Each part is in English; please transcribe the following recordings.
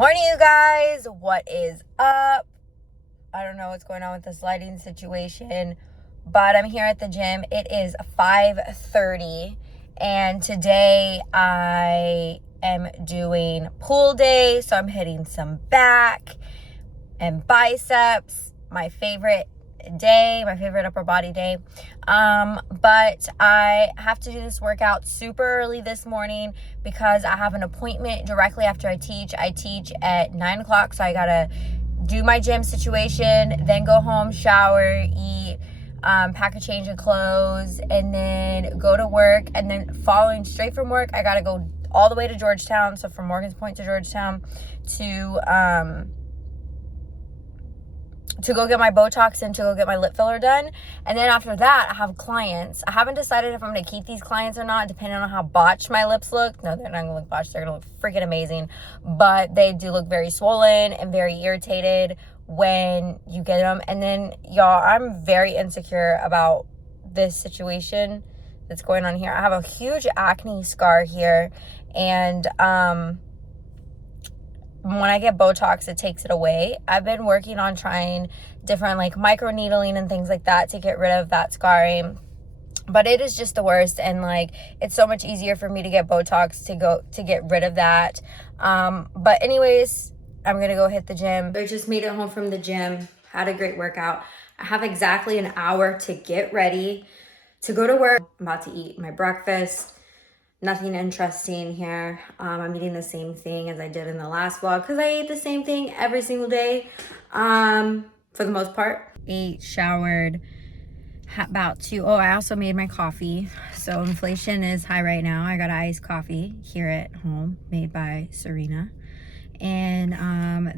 Morning, you guys. What is up? I don't know what's going on with this lighting situation, but I'm here at the gym. It is 5:30, and today I am doing pull day, so I'm hitting some back and biceps. My favorite day, my favorite upper body day. But I have to do this workout super early this morning because I have an appointment directly after I teach. I teach at 9 o'clock, so I gotta do my gym situation, then go home, shower, eat, pack a change of clothes, and then go to work. And then following straight from work, I gotta go all the way to Georgetown. So from Morgan's Point to Georgetown to go get my Botox and to go get my lip filler done. And then after that, I have clients. I haven't decided if I'm going to keep these clients or not, depending on how botched my lips look. No, they're not going to look botched. They're going to look freaking amazing. But they do look very swollen and very irritated when you get them. And then, y'all, I'm very insecure about this situation that's going on here. I have a huge acne scar here. And, when I get Botox, it takes it away. I've been working on trying different like micro needling and things like that to get rid of that scarring, but it is just the worst. And like, it's so much easier for me to get Botox to get rid of that. But anyways, I'm gonna go hit the gym. I just made it home from the gym, had a great workout. I have exactly an hour to get ready to go to work. I'm about to eat my breakfast. Nothing interesting here. I'm eating the same thing as I did in the last vlog because I eat the same thing every single day for the most part. Ate, showered, I also made my coffee. So inflation is high right now. I got iced coffee here at home made by Serena. And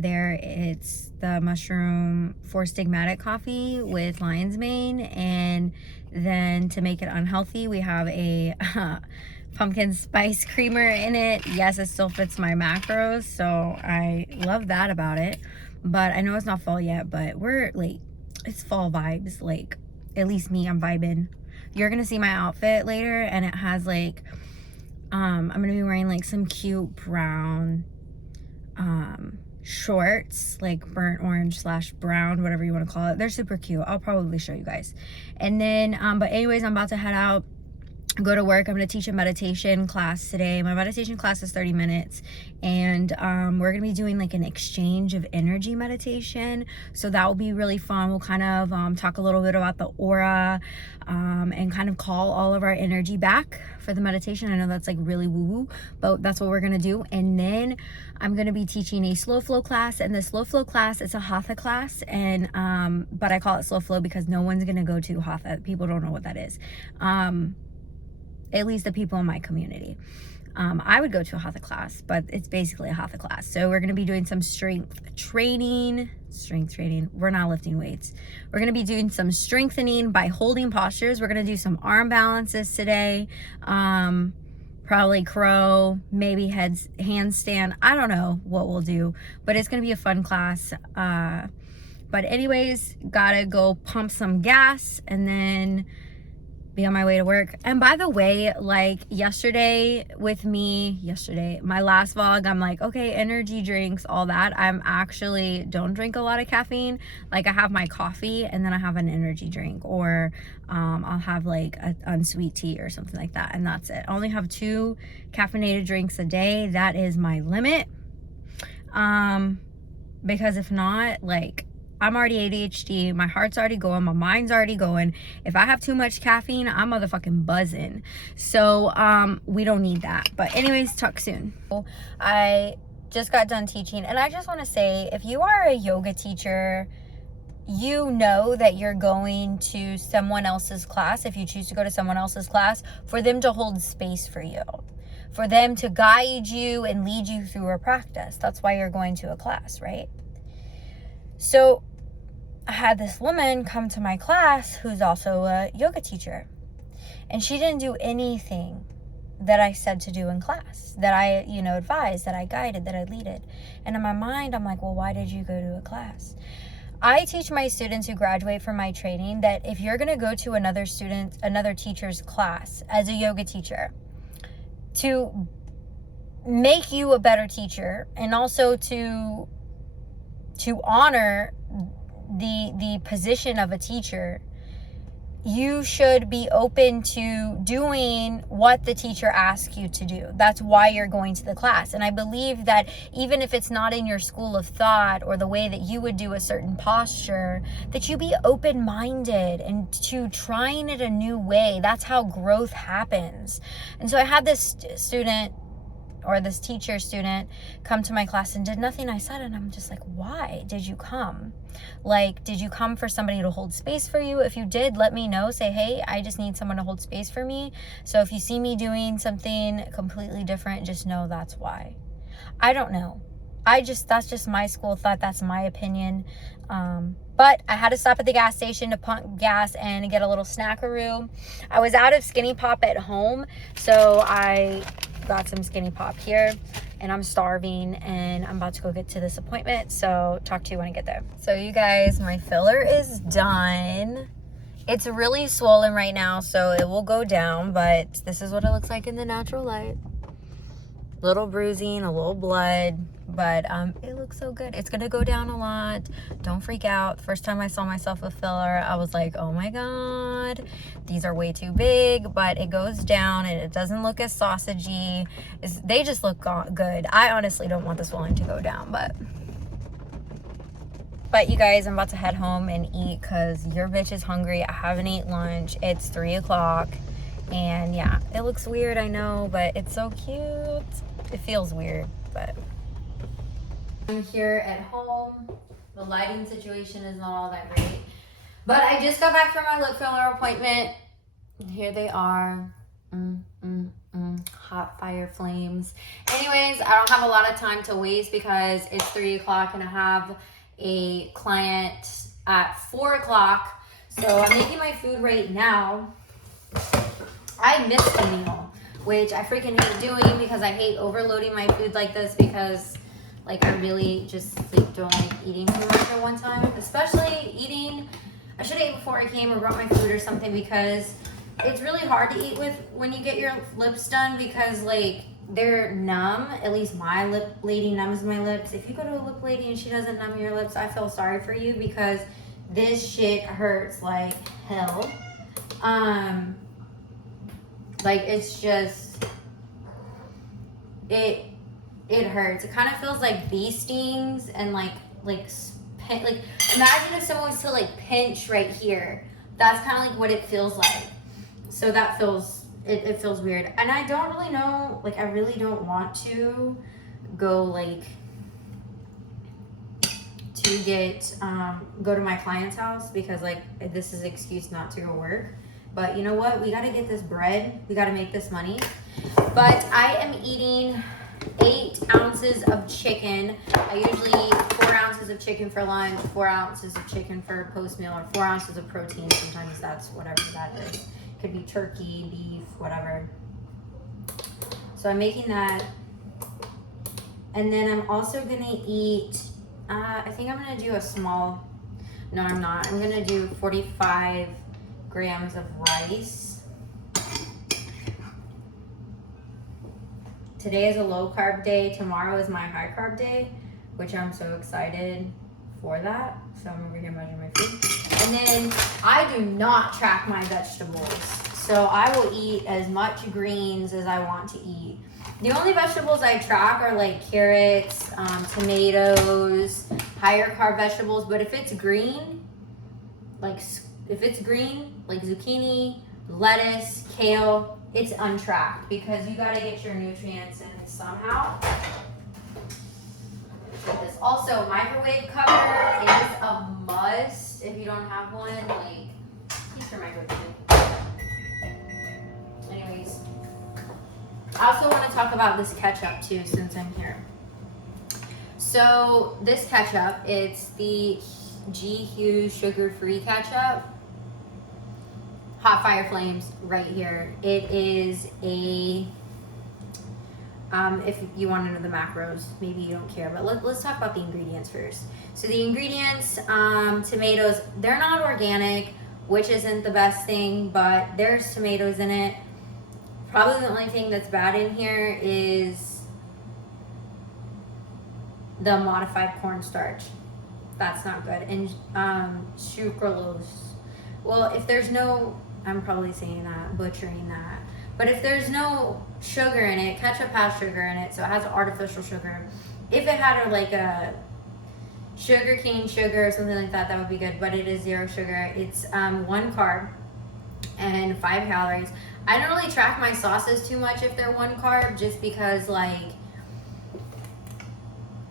there it's the mushroom 4-stigmatic coffee with lion's mane. And then to make it unhealthy, we have a pumpkin spice creamer in it. Yes, it still fits my macros, so I love that about it. But I know it's not fall yet, but we're like, it's fall vibes. Like, at least me, I'm vibing. You're gonna see my outfit later, and it has like I'm gonna be wearing like some cute brown shorts, like burnt orange / brown, whatever you want to call it. They're super cute. I'll probably show you guys. And then but anyways, I'm about to head out, go to work. I'm going to teach a meditation class today. My meditation class is 30 minutes, and we're going to be doing like an exchange of energy meditation. So that will be really fun. We'll kind of talk a little bit about the aura and kind of call all of our energy back for the meditation. I know that's like really woo-woo, but that's what we're going to do. And then I'm going to be teaching a slow flow class, and the slow flow class, it's a hatha class, and but I call it slow flow because no one's going to go to hatha. People don't know what that is. At least the people in my community. I would go to a hatha class, but it's basically a hatha class. So we're going to be doing some strength training. We're not lifting weights. We're going to be doing some strengthening by holding postures. We're going to do some arm balances today. Probably crow, maybe handstand. I don't know what we'll do, but it's going to be a fun class. But anyways, gotta go pump some gas and then be on my way to work. And by the way, like my last vlog, I'm like, okay, energy drinks, all that. I'm actually don't drink a lot of caffeine. Like I have my coffee and then I have an energy drink, or I'll have like a unsweet tea or something like that, and that's it. I only have 2 caffeinated drinks a day. That is my limit. Because if not, like, I'm already ADHD, my heart's already going, my mind's already going. If I have too much caffeine, I'm motherfucking buzzing. So we don't need that. But anyways, talk soon. I just got done teaching, and I just want to say, if you are a yoga teacher, you know that you're going to someone else's class, if you choose to go to someone else's class, for them to hold space for you, for them to guide you and lead you through a practice. That's why you're going to a class, right? So I had this woman come to my class who's also a yoga teacher, and she didn't do anything that I said to do in class, that I, advised, that I guided, that I leaded. And in my mind, I'm like, well, why did you go to a class? I teach my students who graduate from my training that if you're going to go to another teacher's class as a yoga teacher, to make you a better teacher, and also to honor the position of a teacher, you should be open to doing what the teacher asks you to do. That's why you're going to the class. And I believe that even if it's not in your school of thought or the way that you would do a certain posture, that you be open-minded and to trying it a new way. That's how growth happens. And so I had this student, or this teacher student, come to my class and did nothing I said, and I'm just like, why did you come? Like, did you come for somebody to hold space for you? If you did, let me know. Say, hey, I just need someone to hold space for me. So if you see me doing something completely different, just know that's why. I don't know. That's just my school thought. That's my opinion. But I had to stop at the gas station to pump gas and get a little snackaroo. I was out of Skinny Pop at home, so I got some Skinny Pop here, and I'm starving, and I'm about to go get to this appointment. So talk to you when I get there. So you guys, my filler is done. It's really swollen right now, so it will go down, but this is what it looks like in the natural light. Little bruising, a little blood, but it looks so good. It's gonna go down a lot. Don't freak out. First time I saw myself with filler, I was like, oh my god, these are way too big, but it goes down and it doesn't look as sausagey. They just look good. I honestly don't want the swelling to go down, but you guys, I'm about to head home and eat because your bitch is hungry. I haven't ate lunch. It's 3 o'clock. And yeah, it looks weird, I know, but it's so cute. It feels weird, but I'm here at home. The lighting situation is not all that great, but I just got back from my lip filler appointment. And here they are. Hot fire flames. Anyways, I don't have a lot of time to waste because it's 3 o'clock and I have a client at 4 o'clock. So I'm making my food right now. I missed a meal, which I freaking hate doing because I hate overloading my food like this because like I really just like don't like eating too much at one time, especially eating. I should have ate before I came or brought my food or something because it's really hard to eat with when you get your lips done because like they're numb. At least my lip lady numbs my lips. If you go to a lip lady and she doesn't numb your lips, I feel sorry for you because this shit hurts like hell. Like it's just, it hurts. It kind of feels like bee stings and like imagine if someone was to like pinch right here. That's kind of like what it feels like. So that feels, it feels weird. And I don't really know, like I really don't want to go like to get, go to my client's house because like this is an excuse not to go work. But you know what? We got to get this bread. We got to make this money. But I am eating 8 ounces of chicken. I usually eat 4 ounces of chicken for lunch, 4 ounces of chicken for post meal, or 4 ounces of protein. Sometimes that's whatever that is. Could be turkey, beef, whatever. So I'm making that. And then I'm also going to eat, I think I'm going to do a small, no, I'm not. I'm going to do 45 grams of rice. Today is a low carb day. Tomorrow is my high carb day, which I'm so excited for that. So I'm over here measuring my food. And then I do not track my vegetables. So I will eat as much greens as I want to eat. The only vegetables I track are like carrots, tomatoes, higher carb vegetables. But if it's green, like zucchini, lettuce, kale, it's untracked because you gotta get your nutrients in somehow. Get this. Also, microwave cover is a must if you don't have one. Like, keep your microwave clean. Anyways, I also want to talk about this ketchup too since I'm here. So this ketchup, it's the G. Hughes sugar-free ketchup. Hot fire flames right here. It is a, if you want to know the macros, maybe you don't care, but let's talk about the ingredients first. So the ingredients, tomatoes, they're not organic, which isn't the best thing, but there's tomatoes in it. Probably the only thing that's bad in here is the modified cornstarch. That's not good. And sucralose. Well, if there's no, I'm probably saying that, butchering that. But if there's no sugar in it, ketchup has sugar in it, so it has artificial sugar. If it had like a sugar cane sugar or something like that, that would be good. But it is 0 sugar. It's 1 carb and 5 calories. I don't really track my sauces too much if they're 1 carb, just because like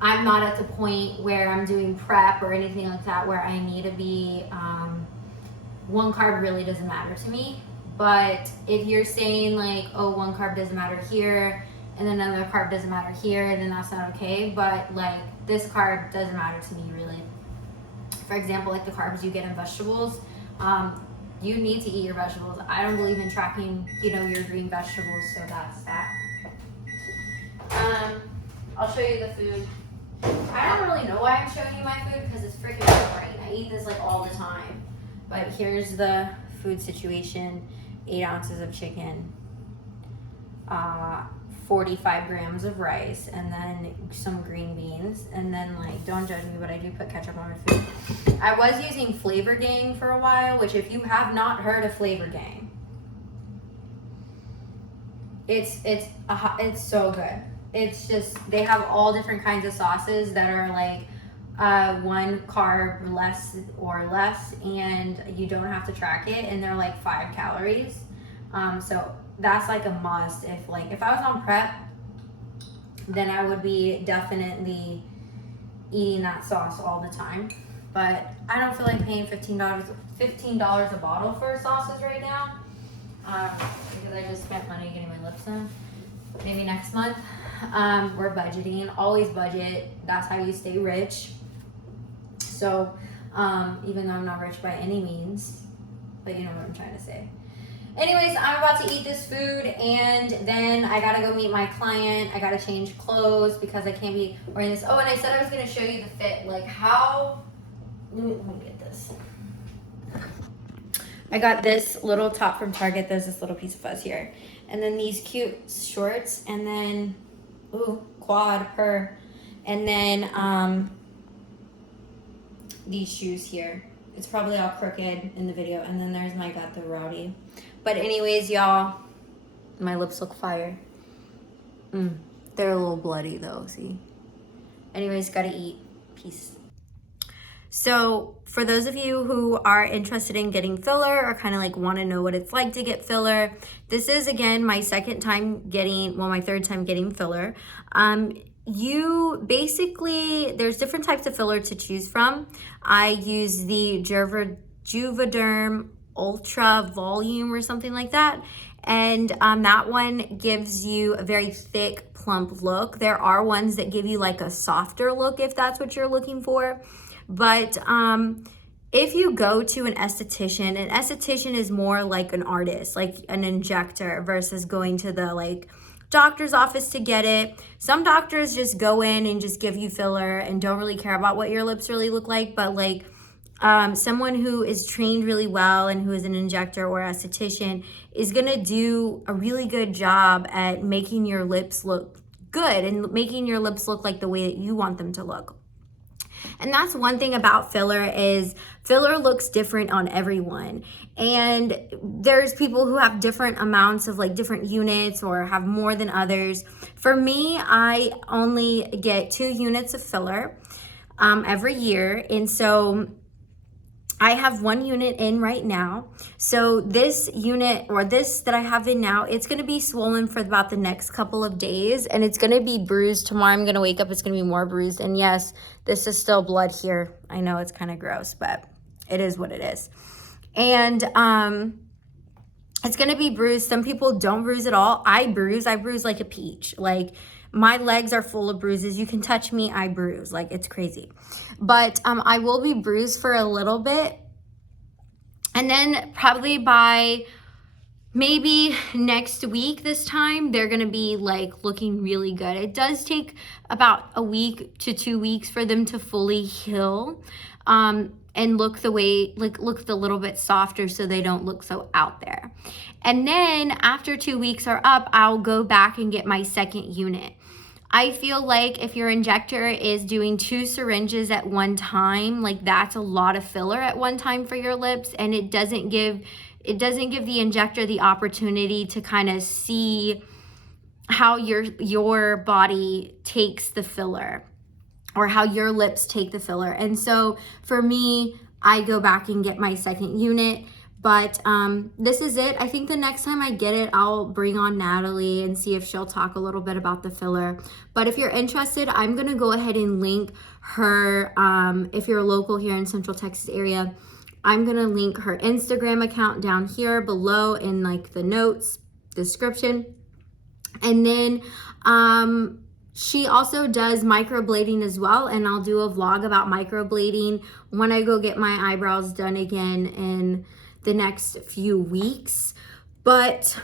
I'm not at the point where I'm doing prep or anything like that where I need to be 1 carb really doesn't matter to me. But if you're saying like, oh, 1 carb doesn't matter here and then another carb doesn't matter here, then that's not okay. But like this carb doesn't matter to me really. For example, like the carbs you get in vegetables, you need to eat your vegetables. I don't believe in tracking, you know, your green vegetables, so that's that. I'll show you the food. I don't really know why I'm showing you my food because it's freaking boring. I eat this like all the time. But here's the food situation. 8 ounces of chicken, 45 grams of rice, and then some green beans. And then like, don't judge me, but I do put ketchup on my food. I was using Flavor Gang for a while, which if you have not heard of Flavor Gang, it's so good. It's just, they have all different kinds of sauces that are like 1 carb less, and you don't have to track it, and they're like 5 calories. So that's like a must. If I was on prep, then I would be definitely eating that sauce all the time. But I don't feel like paying $15 a bottle for sauces right now, because I just spent money getting my lips done. Maybe next month. We're budgeting. Always budget. That's how you stay rich. So, even though I'm not rich by any means, but you know what I'm trying to say. Anyways, I'm about to eat this food, and then I gotta go meet my client. I gotta change clothes because I can't be wearing this. Oh, and I said I was gonna show you the fit. Like how, let me get this. I got this little top from Target. There's this little piece of fuzz here. And then these cute shorts, and then, ooh, quad, purr. And then these shoes here. It's probably all crooked in the video. And then there's my Got the Rowdy. But anyways, y'all, my lips look fire. They're a little bloody though, see? Anyways, gotta eat. Peace. So for those of you who are interested in getting filler or kind of like want to know what it's like to get filler, this is again my third time getting filler. You basically, there's different types of filler to choose from. I use the Juvederm Ultra Volume or something like that. And that one gives you a very thick, plump look. There are ones that give you like a softer look if that's what you're looking for. But if you go to an esthetician is more like an artist, like an injector, versus going to the like doctor's office to get it. Some doctors just go in and just give you filler and don't really care about what your lips really look like. But like someone who is trained really well and who is an injector or esthetician is gonna do a really good job at making your lips look good and making your lips look like the way that you want them to look. And that's one thing about filler is filler looks different on everyone. And there's people who have different amounts of like different units or have more than others. For me, I only get 2 units of filler every year. And so I have 1 unit in right now. So this unit, or this that I have in now, it's gonna be swollen for about the next couple of days, and it's gonna be bruised. Tomorrow I'm gonna wake up, it's gonna be more bruised. And yes, this is still blood here. I know it's kind of gross, but it is what it is. And it's gonna be bruised. Some people don't bruise at all. I bruise like a peach. Like my legs are full of bruises. You can touch me, I bruise. Like it's crazy. But I will be bruised for a little bit. And then probably by maybe next week this time, they're gonna be like looking really good. It does take about a week to 2 weeks for them to fully heal and look the way, like look a little bit softer so they don't look so out there. And then after 2 weeks are up, I'll go back and get my second unit. I feel like if your injector is doing 2 syringes at one time, like that's a lot of filler at one time for your lips, and it doesn't give the injector the opportunity to kind of see how your body takes the filler, or how your lips take the filler. And so for me, I go back and get my second unit. But this is it. I think the next time I get it, I'll bring on Natalie and see if she'll talk a little bit about the filler. But if you're interested, I'm gonna go ahead and link her, if you're local here in Central Texas area, I'm gonna link her Instagram account down here below in like the notes, description. And then she also does microblading as well, and I'll do a vlog about microblading when I go get my eyebrows done again in the next few weeks. But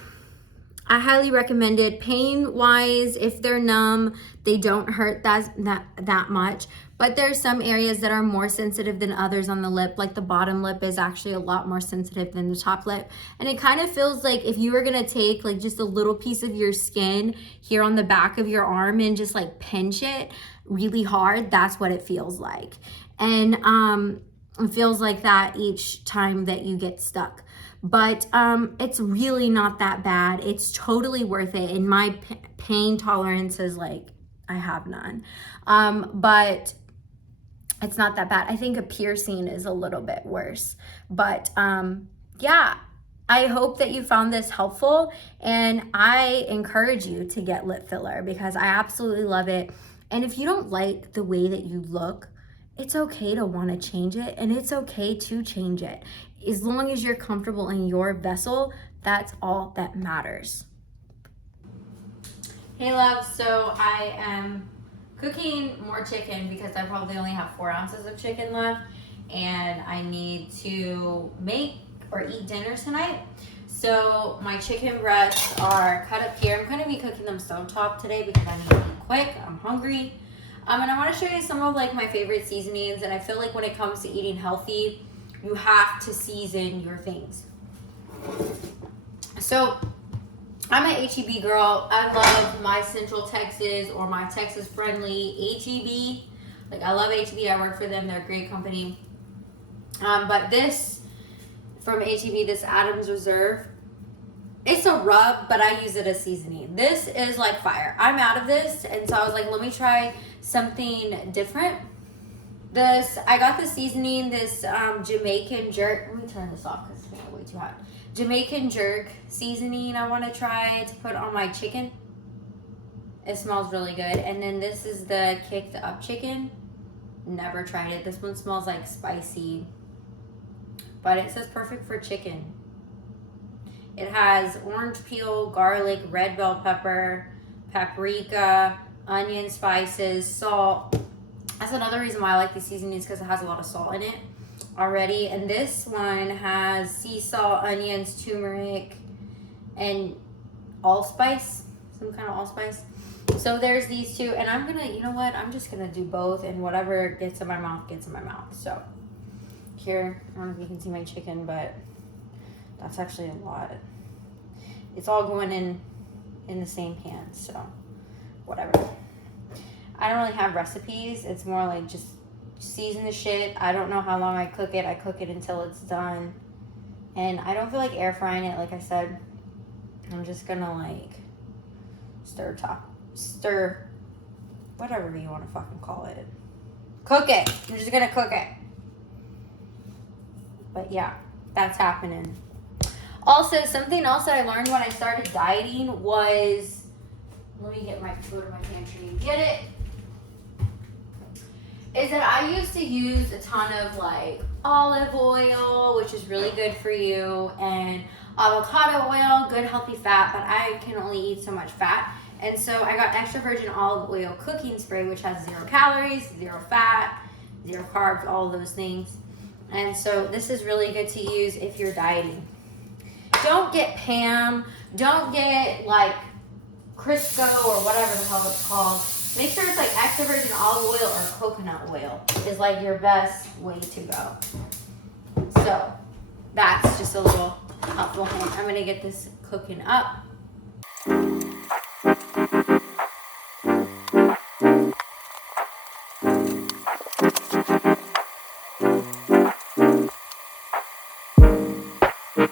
I highly recommend it. Pain wise, if they're numb, they don't hurt that much. But there's some areas that are more sensitive than others on the lip. Like the bottom lip is actually a lot more sensitive than the top lip. And it kind of feels like if you were gonna take like just a little piece of your skin here on the back of your arm and just like pinch it really hard, that's what it feels like. And it feels like that each time that you get stuck. But it's really not that bad. It's totally worth it. And my pain tolerance is like, I have none. But it's not that bad. I think a piercing is a little bit worse. But yeah, I hope that you found this helpful. And I encourage you to get lip filler because I absolutely love it. And if you don't like the way that you look, it's okay to want to change it, and it's okay to change it. As long as you're comfortable in your vessel, that's all that matters. Hey love, so I am cooking more chicken because I probably only have 4 ounces of chicken left, and I need to make or eat dinner tonight. So my chicken breasts are cut up here. I'm going to be cooking them stovetop today because I need to eat quick. I'm hungry. And I want to show you some of like my favorite seasonings, and I feel like when it comes to eating healthy, you have to season your things. So I'm an H-E-B girl. I love my Central Texas or my Texas friendly H-E-B. Like I love H-E-B. I work for them. They're a great company. But this from H-E-B, this Adams Reserve, it's a rub, but I use it as seasoning. This is like fire. I'm out of this, and so I was like, let me try something different. I got the seasoning, this Jamaican jerk. Let me turn this off because it's getting way too hot. Jamaican jerk seasoning I want to try to put on my chicken. It smells really good. And then this is the kicked up chicken. Never tried it. This one smells like spicy, but it says perfect for chicken. It has orange peel, garlic, red bell pepper, paprika, onion, spices, salt. That's another reason why I like these seasonings, because it has a lot of salt in it already. And this one has sea salt, onions, turmeric, and allspice, some kind of allspice. So there's these two, and I'm gonna, you know what? I'm just gonna do both, and whatever gets in my mouth gets in my mouth. So here, I don't know if you can see my chicken, but that's actually a lot. It's all going in the same pan, so whatever. I don't really have recipes. It's more like just season the shit. I don't know how long I cook it. I cook it until it's done. And I don't feel like air frying it, like I said. I'm just gonna like stir, whatever you want to fucking call it. Cook it. I'm just gonna cook it. But yeah, that's happening. Also, something else that I learned when I started dieting was, let me go to my pantry and get it, is that I used to use a ton of like olive oil, which is really good for you, and avocado oil, good healthy fat, but I can only eat so much fat. And so I got extra virgin olive oil cooking spray, which has 0 calories, 0 fat, 0 carbs, all of those things. And so this is really good to use if you're dieting. Don't get Pam, don't get like Crisco or whatever the hell it's called. Make sure it's like extra virgin olive oil or coconut oil is like your best way to go. So that's just a little helpful hint. I'm gonna get this cooking up. The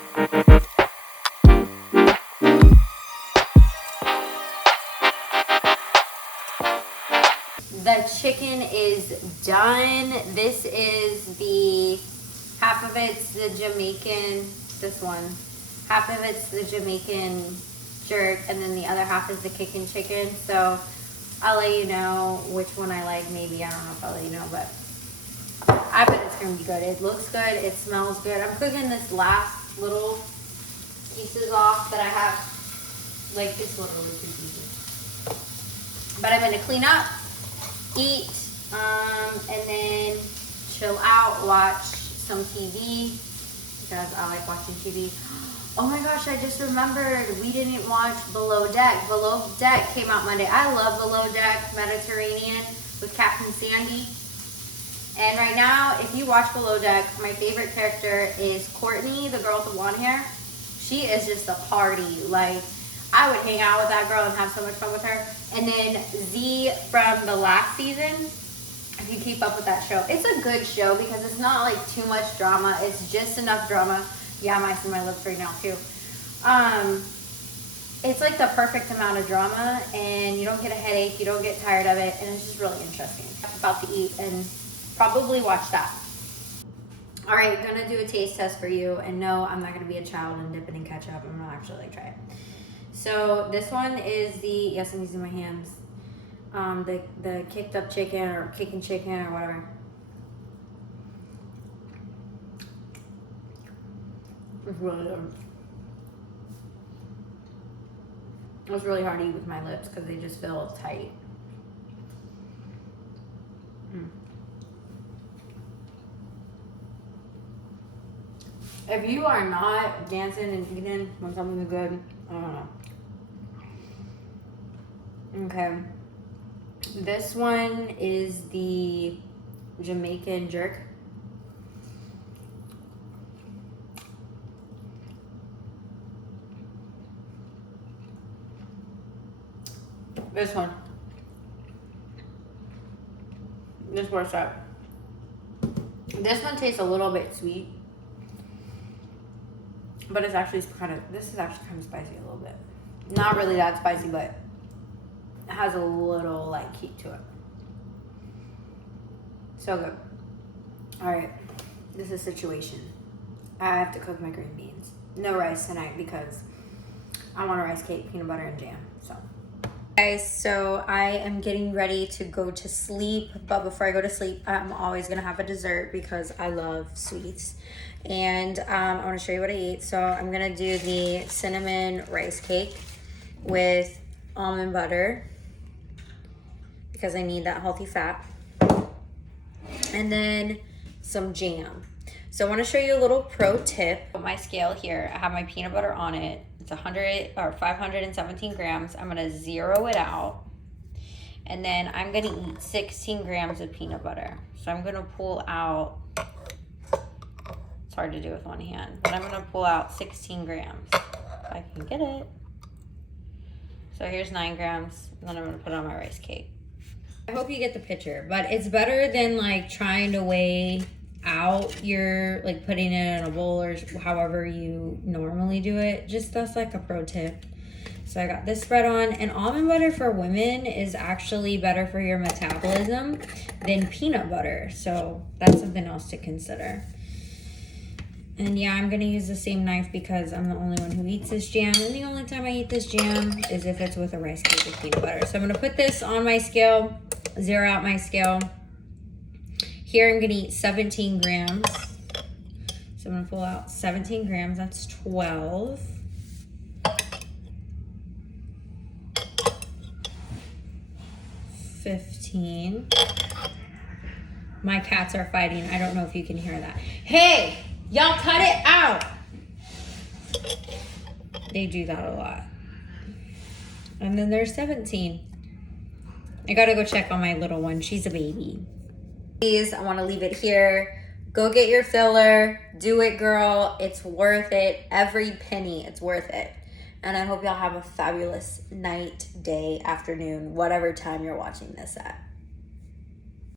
chicken is done. This is the, half of it's the Jamaican, this one. Half of it's the Jamaican jerk, and then the other half is the kicking chicken. So I'll let you know which one I like. Maybe, I don't know if I'll let you know, but I bet it's gonna be good. It looks good, it smells good. I'm cooking this last little pieces off that I have, like this literally 2 pieces. But I'm gonna clean up, eat, and then chill out, watch some TV, because I like watching TV. Oh my gosh, I just remembered we didn't watch Below Deck. Below Deck came out Monday. I love Below Deck Mediterranean with Captain Sandy. And right now, if you watch Below Deck, my favorite character is Courtney, the girl with the blonde hair. She is just a party. Like, I would hang out with that girl and have so much fun with her. And then Z from the last season, if you keep up with that show, it's a good show because it's not like too much drama. It's just enough drama. Yeah, I'm icing my lips right now too. It's like the perfect amount of drama, and you don't get a headache, you don't get tired of it, and it's just really interesting. I'm about to eat and probably watch that. All right, gonna do a taste test for you, and no, I'm not gonna be a child and dip it in ketchup. I'm gonna actually like try it. So this one is the, yes, I'm using my hands, the kicked up chicken or kicking chicken or whatever. It's really good. It was really hard to eat with my lips because they just feel tight. If you are not dancing and eating when something's good, I don't know. Okay. This one is the Jamaican jerk. This one. This works out. This one tastes a little bit sweet, but it's actually this is actually kind of spicy a little bit. Not really that spicy, but it has a little like heat to it. So good. All right, this is a situation. I have to cook my green beans. No rice tonight because I want a rice cake, peanut butter and jam, so. Guys, so I am getting ready to go to sleep, but before I go to sleep, I'm always gonna have a dessert because I love sweets. And I want to show you what I ate. So I'm gonna do the cinnamon rice cake with almond butter because I need that healthy fat, and then some jam. So I want to show you a little pro tip. My scale here, I have my peanut butter on it. It's 517 grams. I'm gonna zero it out. And then I'm gonna eat 16 grams of peanut butter. So I'm gonna pull out, it's hard to do with one hand, but I'm gonna pull out 16 grams, if I can get it. So here's 9 grams, and then I'm gonna put it on my rice cake. I hope you get the picture, but it's better than like trying to weigh out your, like putting it in a bowl or however you normally do it. Just that's like a pro tip. So I got this spread on, and almond butter for women is actually better for your metabolism than peanut butter. So that's something else to consider. And yeah, I'm gonna use the same knife because I'm the only one who eats this jam, and the only time I eat this jam is if it's with a rice cake with peanut butter. So I'm gonna put this on my scale, zero out my scale. Here I'm gonna eat 17 grams. So I'm gonna pull out 17 grams, that's 12. 15. My cats are fighting. I don't know if you can hear that. Hey, y'all cut it out. They do that a lot. And then there's 17. I gotta go check on my little one. She's a baby. Please, I wanna leave it here. Go get your filler. Do it, girl. It's worth it. Every penny, it's worth it. And I hope y'all have a fabulous night, day, afternoon, whatever time you're watching this at.